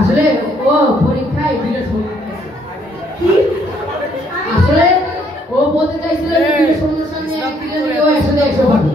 আসলে ও পরীক্ষায় আসলে ও বলতে চাইছিল সামনে 100 পাবে।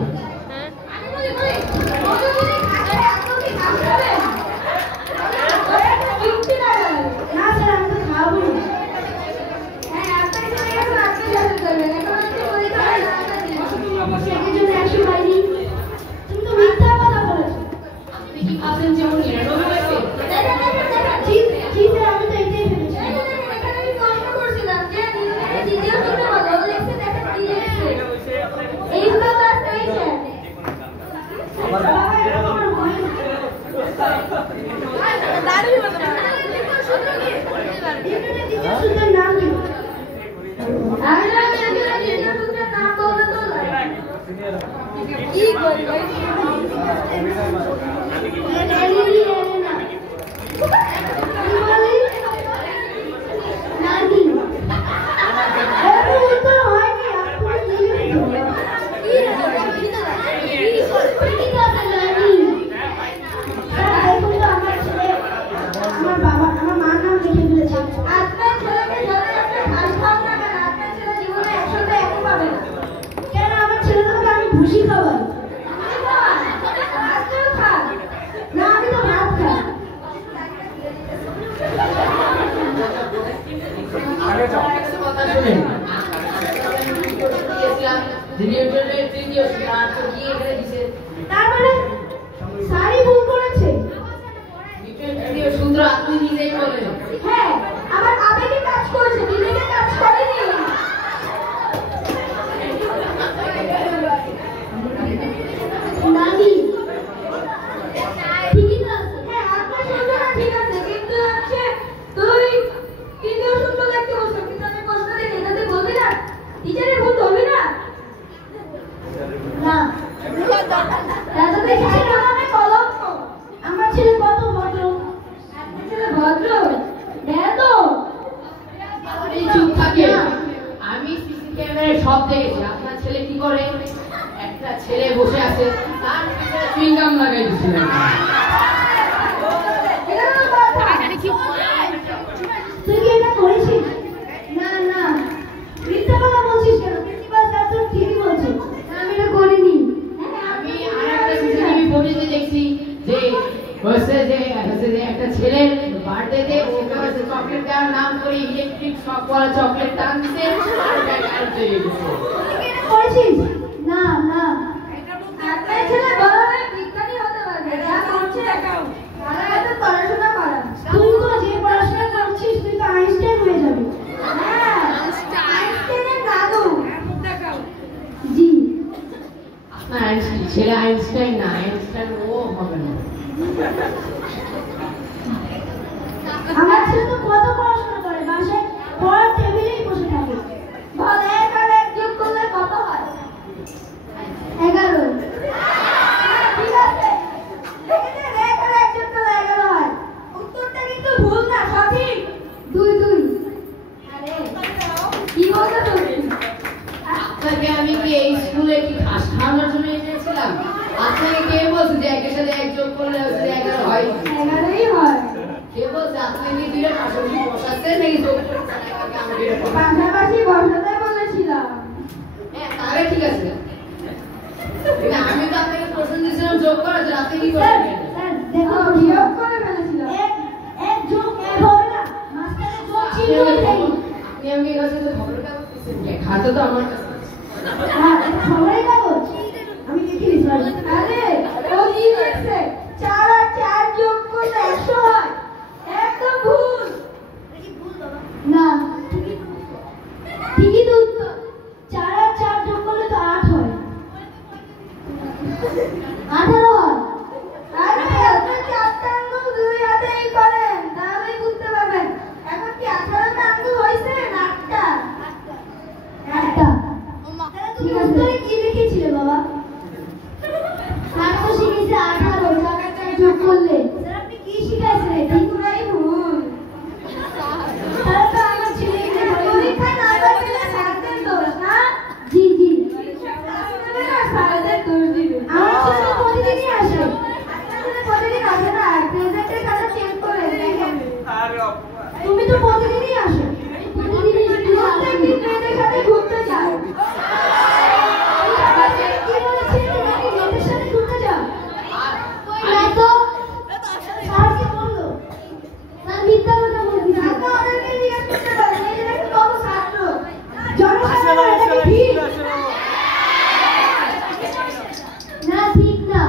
না ঠিক না,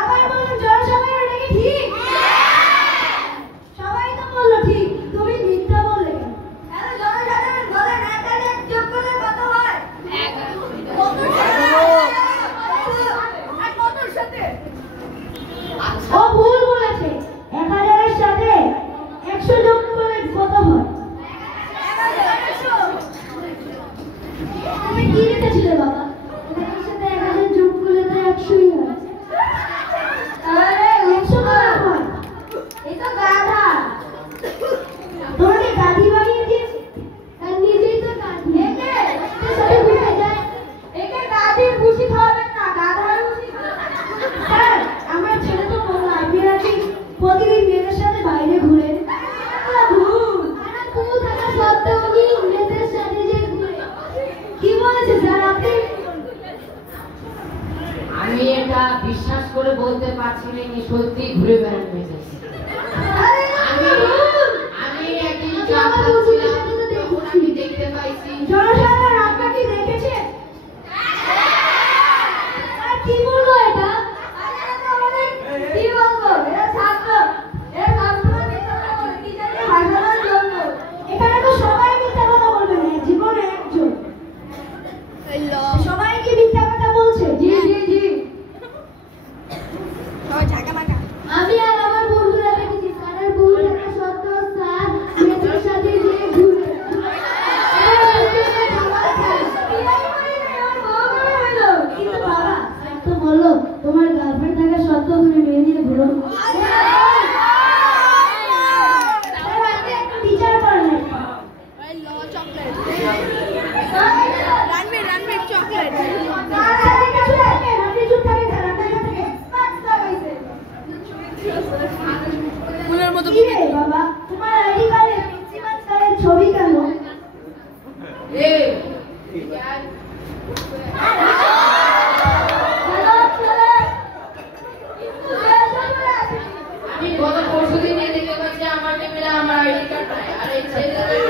আবার বলুন জনসভায় ওটা কি ঠিক? সবাই তো বললো ঠিক, তুমি মিথ্যা বললে কেন? জনসাধারণ বলেন একাধিক যোগ্যতা কত হয়? ও ভুল বলেছে, 1000-এর সাথে 100 যোগ করলে কত হয়? তুমি কি লিখেছিলে বাবা? 1000-এর সাথে 1000 যোগ করলে তো 100ই হয়। আরে 100 করা হয়, এটা গাধা। তোমাকে গাধি বানিয়ে দিয়েছি, আর নিজেই তো গাধি। একে সাথে ঘুরে যায়, একে গাধির ভুসি খাওয়াবেন না, গাধার ভুসি খাওয়াবেন। স্যার, আমার ছেলে তো বলল আপনি নাকি প্রতিদিন মেয়েদের সাথে বাইরে ঘুরে। ভুল থাকা সত্ত্বেও উনি মেয়েদের সাথে যে ঘুরে। কি বলেছে স্যার আপনি? আমি এটা বিশ্বাস করে বলতে পারছি না যে সত্যি ঘুরে বেড়ান মেয়েদের সাথে। আমি একদিন চা খাচ্ছিলাম, তখন আমি দেখতে পাইছি। জনসাধারণ আপনাকে দেখেছে? আর কি বলবো এটা? কি বলবো? এরা ছাত্র, এরা ছাত্র টিচারকে ভাসানোর জন্য। এখানে তো সবাই মিথ্যা কথা বলবে না, জীবনে একজন। সবাই কি মিথ্যা কথা বলছে? জি জি জি। আমি আর আমার বন্ধুরা দেখেছি স্যারের ভুল থাকা সত্ত্বেও স্যার মেয়েদের সাথে যে ঘুরে। কিন্তু বাবা, স্যার তো বললো তোমার গার্লফ্রেন্ড থাকা সত্ত্বেও তুমি মেয়ে নিয়ে ঘুরো। টিচার করেন বাবা, তোমার আইডি কার্ডে প্রিন্সিপাল স্যারের ছবি কেন? আমি গত পরশুদিন দেখতে পাচ্ছি আমার টেবিলে আমার আইডি কার্ড নাই, আর এই ছেলেদের